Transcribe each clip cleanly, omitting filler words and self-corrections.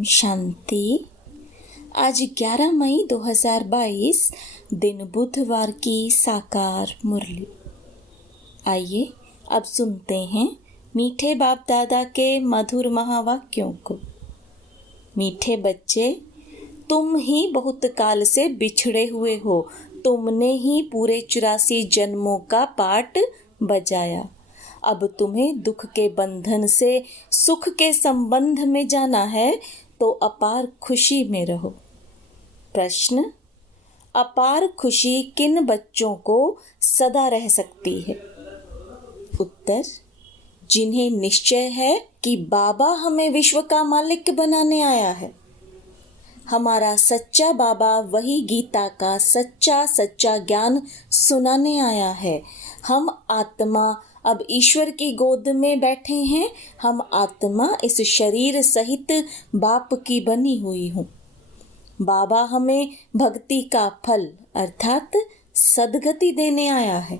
शांति। आज 11 मई 2022 दिन बुधवार की साकार मुरली। आइए अब सुनते हैं मीठे बाप दादा के मधुर महावाक्यों को। मीठे बच्चे, तुम ही बहुत काल से बिछड़े हुए हो। तुमने ही पूरे 84 जन्मों का पाठ बजाया। अब तुम्हें दुख के बंधन से सुख के संबंध में जाना है, तो अपार खुशी में रहो। प्रश्न: अपार खुशी किन बच्चों को सदा रह सकती है? उत्तर: जिन्हें निश्चय है कि बाबा हमें विश्व का मालिक बनाने आया है। हमारा सच्चा बाबा वही गीता का सच्चा ज्ञान सुनाने आया है। हम आत्मा अब ईश्वर की गोद में बैठे हैं। हम आत्मा इस शरीर सहित बाप की बनी हुई हूँ। बाबा हमें भक्ति का फल अर्थात सद्गति देने आया है।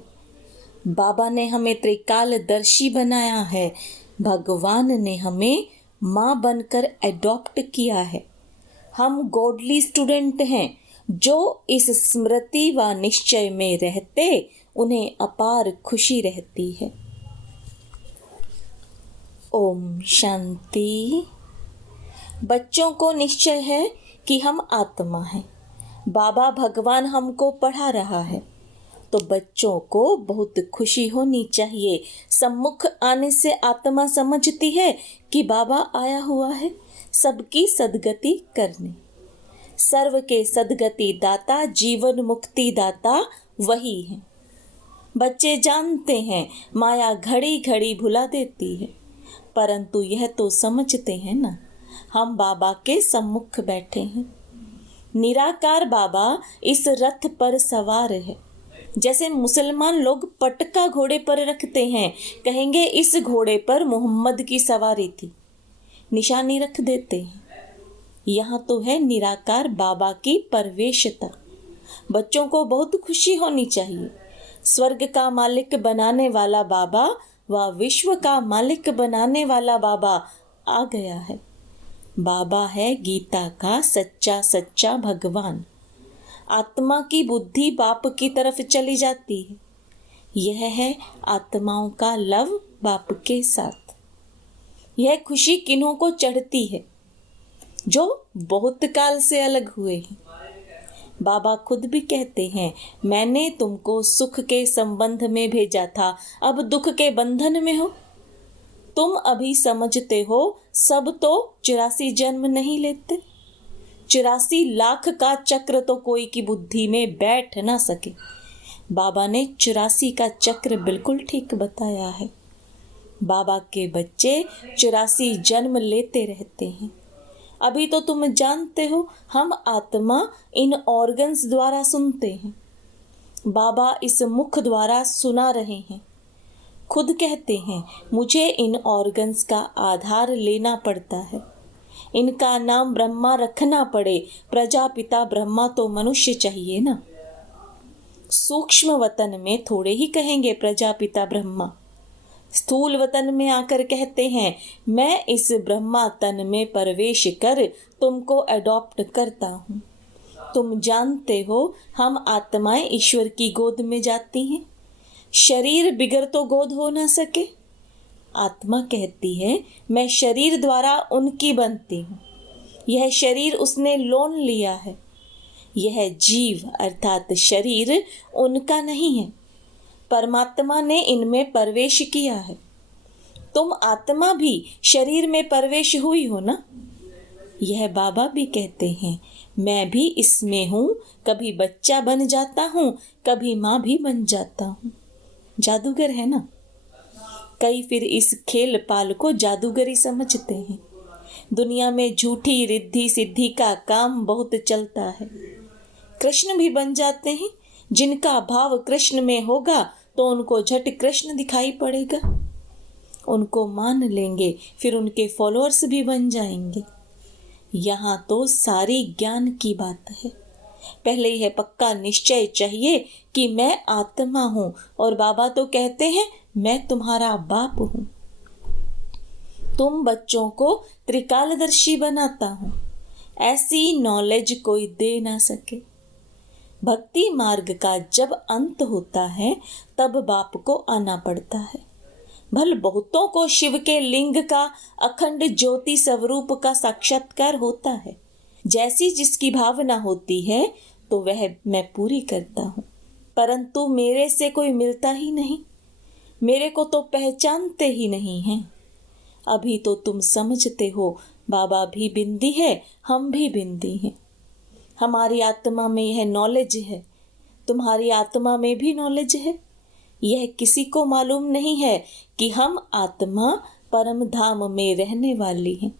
बाबा ने हमें त्रिकालदर्शी बनाया है। भगवान ने हमें माँ बनकर एडॉप्ट किया है। हम गॉडली स्टूडेंट हैं। जो इस स्मृति व निश्चय में रहते, उन्हें अपार खुशी रहती है। ओम शांति। बच्चों को निश्चय है कि हम आत्मा हैं। बाबा भगवान हमको पढ़ा रहा है, तो बच्चों को बहुत खुशी होनी चाहिए। सम्मुख आने से आत्मा समझती है कि बाबा आया हुआ है सबकी सद्गति करने। सर्व के सद्गति दाता, जीवन मुक्ति दाता वही है। बच्चे जानते हैं माया घड़ी घड़ी भुला देती है, परंतु यह तो समझते हैं ना, हम बाबा के सम्मुख बैठे हैं। निराकार बाबा इस रथ पर सवार है। जैसे मुसलमान लोग पटका घोड़े पर रखते हैं, कहेंगे इस घोड़े पर मोहम्मद की सवारी थी, निशानी रख देते हैं। यहाँ तो है निराकार बाबा की प्रवेशता। बच्चों को बहुत खुशी होनी चाहिए। स्वर्ग का मालिक बनाने वाला बाबा व विश्व का मालिक बनाने वाला बाबा आ गया है। बाबा है गीता का सच्चा भगवान। आत्मा की बुद्धि बाप की तरफ चली जाती है। यह है आत्माओं का लव बाप के साथ। यह खुशी किन्हों को चढ़ती है? जो बहुत काल से अलग हुए हैं। बाबा खुद भी कहते हैं, मैंने तुमको सुख के संबंध में भेजा था, अब दुख के बंधन में हो। तुम अभी समझते हो सब तो 84 जन्म नहीं लेते। 84 लाख का चक्र तो कोई की बुद्धि में बैठ ना सके। बाबा ने 84 का चक्र बिल्कुल ठीक बताया है। बाबा के बच्चे 84 जन्म लेते रहते हैं। अभी तो तुम जानते हो, हम आत्मा इन ऑर्गन्स द्वारा सुनते हैं। बाबा इस मुख द्वारा सुना रहे हैं। खुद कहते हैं, मुझे इन ऑर्गन्स का आधार लेना पड़ता है। इनका नाम ब्रह्मा रखना पड़े। प्रजापिता ब्रह्मा तो मनुष्य चाहिए ना। सूक्ष्म वतन में थोड़े ही कहेंगे प्रजापिता ब्रह्मा। स्थूल वतन में आकर कहते हैं, मैं इस ब्रह्मा तन में प्रवेश कर तुमको एडॉप्ट करता हूँ। तुम जानते हो हम आत्माएं ईश्वर की गोद में जाती हैं। शरीर बिगर तो गोद हो ना सके। आत्मा कहती है, मैं शरीर द्वारा उनकी बनती हूँ। यह शरीर उसने लोन लिया है। यह जीव अर्थात शरीर उनका नहीं है। परमात्मा ने इनमें प्रवेश किया है। तुम आत्मा भी शरीर में प्रवेश हुई हो ना। यह बाबा भी कहते हैं, मैं भी इसमें हूँ। कभी बच्चा बन जाता हूँ, कभी माँ भी बन जाता हूँ। जादूगर है ना। कई फिर इस खेल पाल को जादूगरी समझते हैं। दुनिया में झूठी रिद्धि सिद्धि का काम बहुत चलता है। कृष्ण भी बन जाते हैं। जिनका भाव कृष्ण में होगा तो उनको झट कृष्ण दिखाई पड़ेगा। उनको मान लेंगे, फिर उनके फॉलोअर्स भी बन जाएंगे। यहाँ तो सारी ज्ञान की बात है। पहले यह पक्का निश्चय चाहिए कि मैं आत्मा हूँ, और बाबा तो कहते हैं मैं तुम्हारा बाप हूँ। तुम बच्चों को त्रिकालदर्शी बनाता हूँ, ऐसी नॉलेज कोई दे ना सके। भक्ति मार्ग का जब अंत होता है तब बाप को आना पड़ता है। भल बहुतों को शिव के लिंग का अखंड ज्योति स्वरूप का साक्षात्कार होता है। जैसी जिसकी भावना होती है तो वह मैं पूरी करता हूँ, परंतु मेरे से कोई मिलता ही नहीं, मेरे को तो पहचानते ही नहीं हैं। अभी तो तुम समझते हो बाबा भी बिंदी है, हम भी बिंदी हैं। हमारी आत्मा में यह नॉलेज है, तुम्हारी आत्मा में भी नॉलेज है। यह किसी को मालूम नहीं है कि हम आत्मा परम धाम में रहने वाली हैं।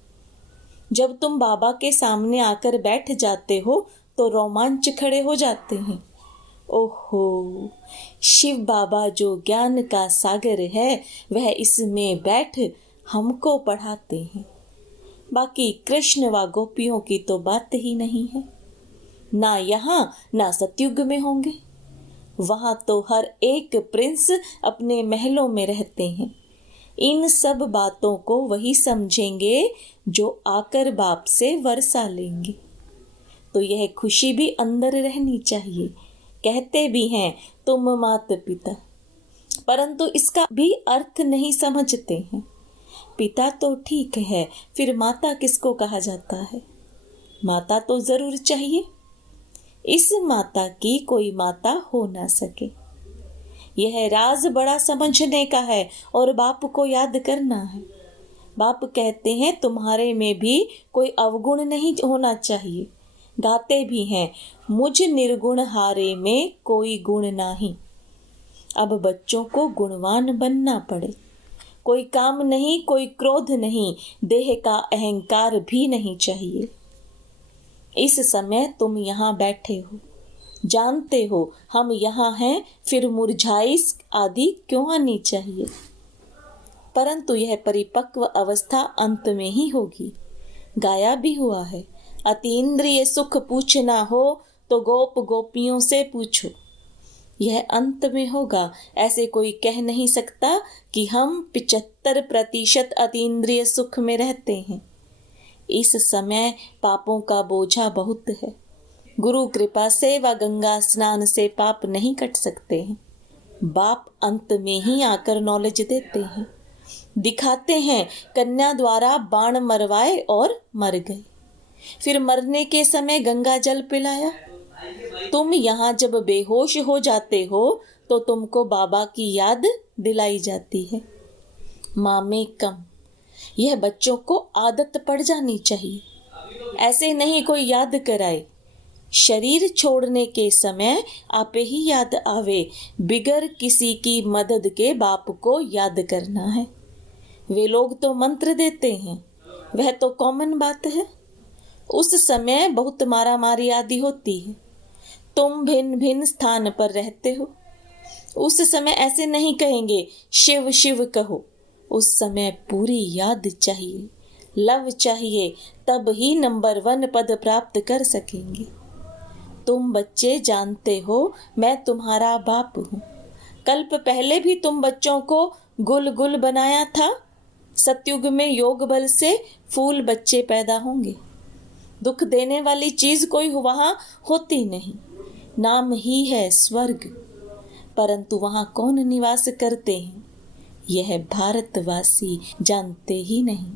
जब तुम बाबा के सामने आकर बैठ जाते हो तो रोमांच खड़े हो जाते हैं। ओहो, शिव बाबा जो ज्ञान का सागर है वह इसमें बैठ हमको पढ़ाते हैं। बाकी कृष्ण व गोपियों की तो बात ही नहीं है, ना यहाँ ना सतयुग में होंगे। वहां तो हर एक प्रिंस अपने महलों में रहते हैं। इन सब बातों को वही समझेंगे जो आकर बाप से वर्षा लेंगे। तो यह खुशी भी अंदर रहनी चाहिए। कहते भी हैं तुम माता पिता, परंतु इसका भी अर्थ नहीं समझते हैं। पिता तो ठीक है, फिर माता किसको कहा जाता है? माता तो जरूर चाहिए। इस माता की कोई माता हो ना सके। यह राज बड़ा समझने का है और बाप को याद करना है। बाप कहते हैं तुम्हारे में भी कोई अवगुण नहीं होना चाहिए। गाते भी हैं मुझ निर्गुण हारे में कोई गुण नहीं। अब बच्चों को गुणवान बनना पड़े। कोई काम नहीं, कोई क्रोध नहीं, देह का अहंकार भी नहीं चाहिए। इस समय तुम यहाँ बैठे हो, जानते हो हम यहाँ हैं, फिर मुरझाइश आदि क्यों आनी चाहिए? परंतु यह परिपक्व अवस्था अंत में ही होगी। गाया भी हुआ है, अतीन्द्रिय सुख पूछना हो तो गोप गोपियों से पूछो। यह अंत में होगा। ऐसे कोई कह नहीं सकता कि हम 75% अतीन्द्रिय सुख में रहते हैं। इस समय पापों का बोझा बहुत है। गुरु कृपा से व गंगा स्नान से पाप नहीं कट सकते हैं। बाप अंत में ही आकर नॉलेज देते हैं, दिखाते हैं। कन्या द्वारा बाण मरवाए और मर गए, फिर मरने के समय गंगा जल पिलाया। तुम यहाँ जब बेहोश हो जाते हो तो तुमको बाबा की याद दिलाई जाती है। माँ में कम, यह बच्चों को आदत पड़ जानी चाहिए। ऐसे नहीं कोई याद कराए। शरीर छोड़ने के समय आपे ही याद आवे, बिगर किसी की मदद के बाप को याद करना है। वे लोग तो मंत्र देते हैं, वह तो कॉमन बात है। उस समय बहुत मारामारी आदि होती है। तुम भिन्न भिन्न स्थान पर रहते हो। उस समय ऐसे नहीं कहेंगे शिव शिव कहो। उस समय पूरी याद चाहिए, लव चाहिए, तब ही नंबर 1 पद प्राप्त कर सकेंगे। तुम बच्चे जानते हो मैं तुम्हारा बाप हूँ। कल्प पहले भी तुम बच्चों को गुल गुल बनाया था। सतयुग में योग बल से फूल बच्चे पैदा होंगे। दुख देने वाली चीज कोई वहां होती नहीं। नाम ही है स्वर्ग, परंतु वहां कौन निवास करते हैं यह भारतवासी जानते ही नहीं।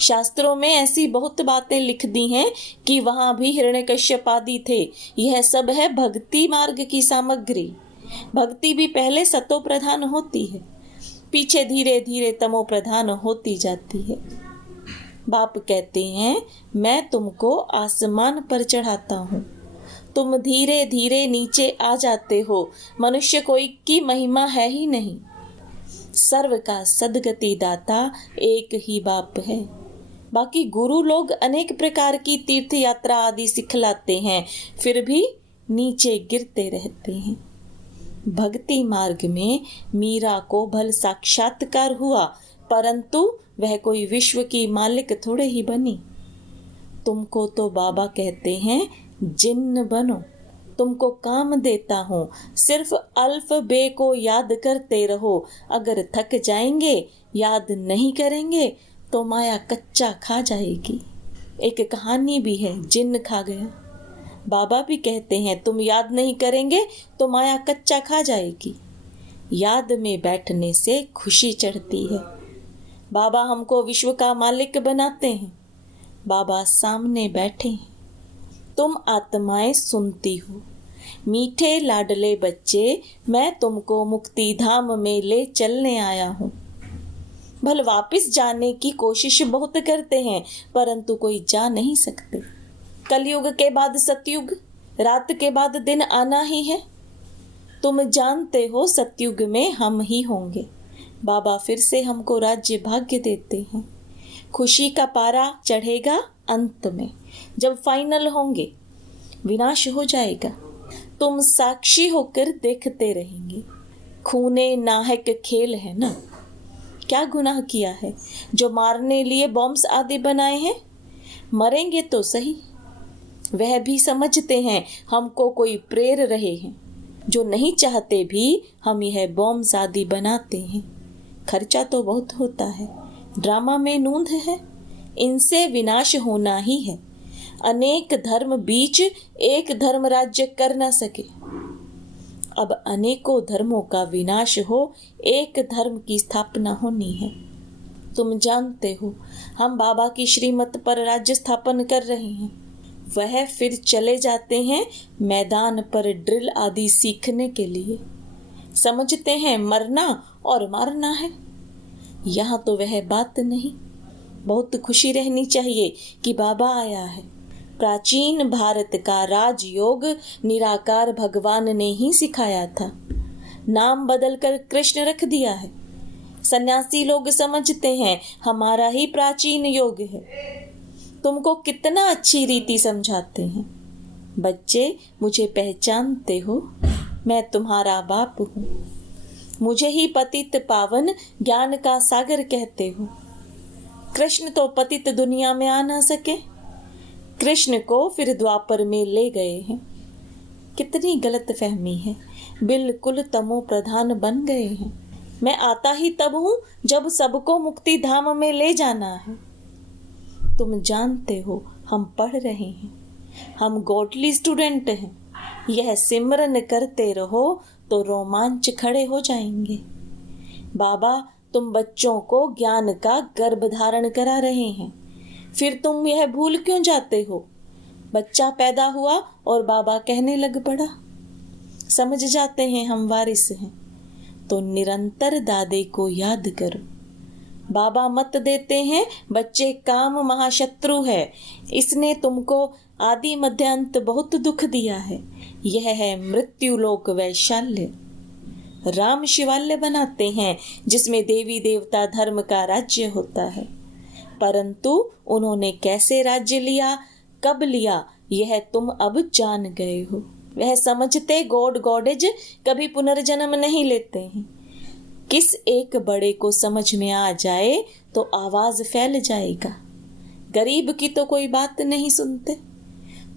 शास्त्रों में ऐसी बहुत बातें लिख दी हैं कि वहां भी हिरण्यकश्यप आदि थे। यह सब है भक्ति मार्ग की सामग्री। भक्ति भी पहले सतो प्रधान होती है, पीछे धीरे धीरे तमो प्रधान होती जाती है। बाप कहते हैं मैं तुमको आसमान पर चढ़ाता हूँ, तुम धीरे धीरे नीचे आ जाते हो। मनुष्य कोई की महिमा है ही नहीं। सर्व का सदगति दाता एक ही बाप है। बाकी गुरु लोग अनेक प्रकार की तीर्थ यात्रा आदि सिखलाते हैं, फिर भी नीचे गिरते रहते हैं। भक्ति मार्ग में मीरा को भल साक्षात्कार हुआ, परंतु वह कोई विश्व की मालिक थोड़े ही बनी। तुमको तो बाबा कहते हैं जिन्न बनो, तुमको काम देता हूँ, सिर्फ अल्फ बे को याद करते रहो। अगर थक जाएंगे, याद नहीं करेंगे तो माया कच्चा खा जाएगी। एक कहानी भी है, जिन्न खा गया। बाबा भी कहते हैं तुम याद नहीं करेंगे तो माया कच्चा खा जाएगी। याद में बैठने से खुशी चढ़ती है। बाबा हमको विश्व का मालिक बनाते हैं। बाबा सामने बैठे हैं। तुम आत्माएं सुनती हो, मीठे लाडले बच्चे, मैं तुमको मुक्ति धाम में ले चलने आया हूँ। भले वापस जाने की कोशिश बहुत करते हैं, परंतु कोई जा नहीं सकते। कलयुग के बाद सतयुग, रात के बाद दिन आना ही है। तुम जानते हो सतयुग में हम ही होंगे। बाबा फिर से हमको राज्य भाग्य देते हैं। खुशी का पारा चढ़ेगा अंत में, जब फाइनल होंगे, विनाश हो जाएगा। तुम साक्षी होकर देखते रहेंगे। खूने नाहक खेल है ना। क्या गुनाह किया है जो मारने लिए बॉम्ब्स आदि बनाए हैं? मरेंगे तो सही। वह भी समझते हैं हमको कोई प्रेर रहे हैं। जो नहीं चाहते भी हम यह बॉम्ब्स आदि बनाते हैं। खर्चा तो बहुत होता है, ड्रामा में नूंद है। इनसे विनाश होना ही है। अनेक धर्म बीच एक धर्म राज्य कर न सके। अब अनेकों धर्मों का विनाश हो, एक धर्म की स्थापना होनी है। तुम जानते हो हम बाबा की श्रीमत पर राज्य स्थापन कर रहे हैं। वह फिर चले जाते हैं मैदान पर ड्रिल आदि सीखने के लिए। समझते हैं मरना और मारना है। यहाँ तो वह बात नहीं। बहुत खुशी रहनी चाहिए कि बाबा आया है। प्राचीन भारत का राजयोग निराकार भगवान ने ही सिखाया था। नाम बदलकर कृष्ण रख दिया है। सन्यासी लोग समझते हैं हमारा ही प्राचीन योग है। तुमको कितना अच्छी रीति समझाते हैं। बच्चे, मुझे पहचानते हो? मैं तुम्हारा बाप हूँ। मुझे ही पतित पावन ज्ञान का सागर कहते हो। कृष्ण तो पतित दुनिया में आ ना सके। कृष्ण को फिर द्वापर में ले गए हैं। कितनी गलत फहमी है। बिल्कुल तमो प्रधान बन गए हैं। मैं आता ही तब हूँ जब सबको मुक्ति धाम में ले जाना है। तुम जानते हो हम पढ़ रहे हैं। हम गॉडली स्टूडेंट हैं। यह सिमरन करते रहो तो रोमांच खड़े हो जाएंगे। बाबा तुम बच्चों को ज्ञान का गर्भ धारण करा रहे हैं। फिर तुम यह भूल क्यों जाते हो? बच्चा पैदा हुआ और बाबा कहने लग पड़ा। समझ जाते हैं हम वारिस हैं, तो निरंतर दादे को याद करो। बाबा मत देते हैं बच्चे काम महाशत्रु है। इसने तुमको आदि मध्यांत बहुत दुख दिया है। यह है मृत्यु लोक वैशाल्य। राम शिवालय बनाते हैं जिसमें देवी देवता धर्म का राज्य होता है, परंतु उन्होंने कैसे राज्य लिया, कब लिया, यह तुम अब जान गए हो। वह समझते गॉड गॉडेज कभी पुनर्जन्म नहीं लेते हैं। किस एक बड़े को समझ में आ जाए तो आवाज फैल जाएगा। गरीब की तो कोई बात नहीं सुनते।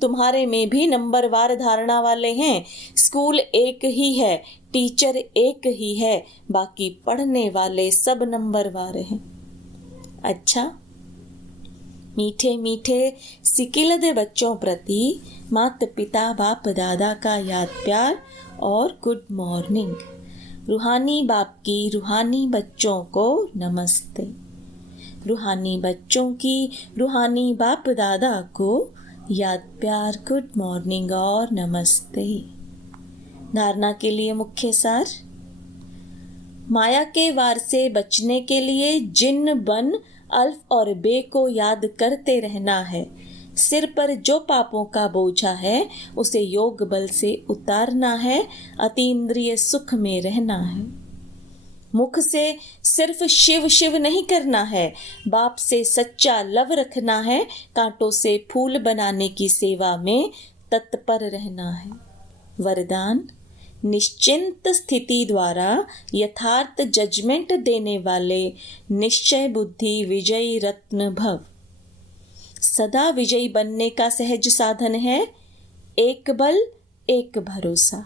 तुम्हारे में भी नंबरवार धारणा वाले हैं। स्कूल एक ही है, टीचर एक ही है, बाकी पढ़ने वाले सब नंबरवार हैं। अच्छा, मीठे मीठे सिकिलद बच्चों प्रति माता पिता बाप दादा का याद प्यार और गुड मॉर्निंग। रूहानी बाप की रूहानी बच्चों को नमस्ते। रूहानी बच्चों की रूहानी बाप दादा को याद प्यार, गुड मॉर्निंग और नमस्ते। धारणा के लिए मुख्य सार। माया के वार से बचने के लिए जिन बन अल्फ और बे को याद करते रहना है। सिर पर जो पापों का बोझा है उसे योग बल से उतारना है। अतीन्द्रिय सुख में रहना है। मुख से सिर्फ शिव शिव नहीं करना है। बाप से सच्चा लव रखना है। कांटों से फूल बनाने की सेवा में तत्पर रहना है। वरदान, निश्चिंत स्थिति द्वारा यथार्थ जजमेंट देने वाले निश्चय बुद्धि विजयी रत्न भव। सदा विजयी बनने का सहज साधन है एक बल एक भरोसा।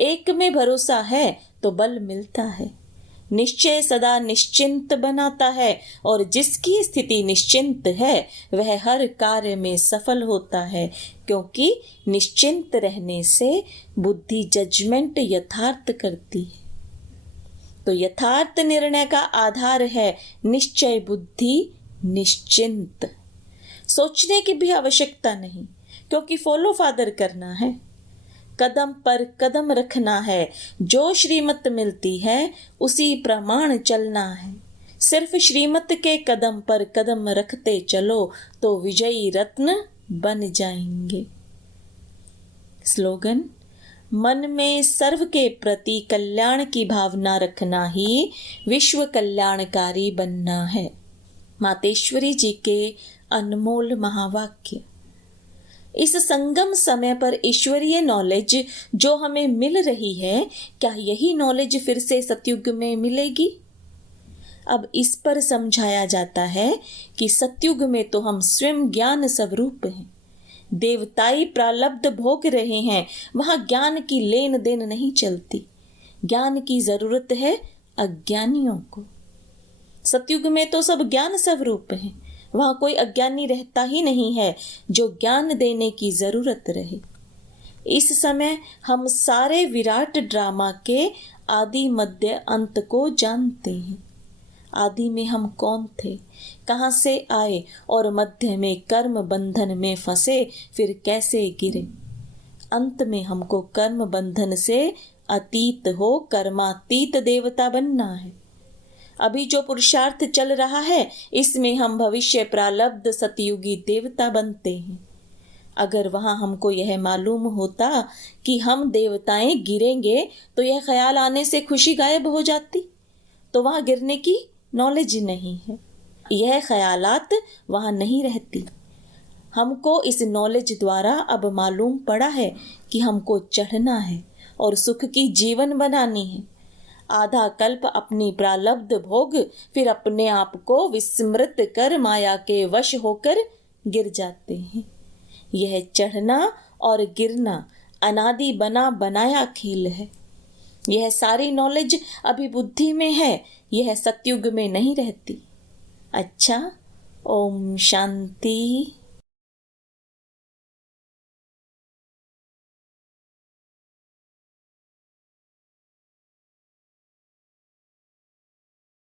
एक में भरोसा है तो बल मिलता है। निश्चय सदा निश्चिंत बनाता है और जिसकी स्थिति निश्चिंत है वह हर कार्य में सफल होता है, क्योंकि निश्चिंत रहने से बुद्धि जजमेंट यथार्थ करती है। तो यथार्थ निर्णय का आधार है निश्चय बुद्धि, निश्चिंत। सोचने की भी आवश्यकता नहीं, क्योंकि फॉलो फादर करना है, कदम पर कदम रखना है, जो श्रीमत मिलती है उसी प्रमाण चलना है। सिर्फ श्रीमत के कदम पर कदम रखते चलो तो विजयी रत्न बन जाएंगे। स्लोगन: मन में सर्व के प्रति कल्याण की भावना रखना ही विश्व कल्याणकारी बनना है। मातेश्वरी जी के अनमोल महावाक्य। इस संगम समय पर ईश्वरीय नॉलेज जो हमें मिल रही है, क्या यही नॉलेज फिर से सतयुग में मिलेगी? अब इस पर समझाया जाता है कि सतयुग में तो हम स्वयं ज्ञान स्वरूप हैं, देवताई प्रारब्ध भोग रहे हैं, वहां ज्ञान की लेन देन नहीं चलती। ज्ञान की जरूरत है अज्ञानियों को। सतयुग में तो सब ज्ञान स्वरूप हैं, वहाँ कोई अज्ञानी रहता ही नहीं है जो ज्ञान देने की जरूरत रहे। इस समय हम सारे विराट ड्रामा के आदि मध्य अंत को जानते हैं। आदि में हम कौन थे, कहाँ से आए और मध्य में कर्म बंधन में फंसे फिर कैसे गिरे। अंत में हमको कर्म बंधन से अतीत हो कर्मातीत देवता बनना है। अभी जो पुरुषार्थ चल रहा है इसमें हम भविष्य प्रारब्ध सतयुगी देवता बनते हैं। अगर वहाँ हमको यह मालूम होता कि हम देवताएं गिरेंगे तो यह ख्याल आने से खुशी गायब हो जाती, तो वहाँ गिरने की नॉलेज नहीं है, यह ख्यालात वहाँ नहीं रहती। हमको इस नॉलेज द्वारा अब मालूम पड़ा है कि हमको चढ़ना है और सुख की जीवन बनानी है। आधा कल्प अपनी प्रारब्ध भोग फिर अपने आप को विस्मृत कर माया के वश होकर गिर जाते हैं। यह चढ़ना और गिरना अनादि बना बनाया खेल है। यह सारी नॉलेज अभी बुद्धि में है, यह सतयुग में नहीं रहती। अच्छा, ओम शांति।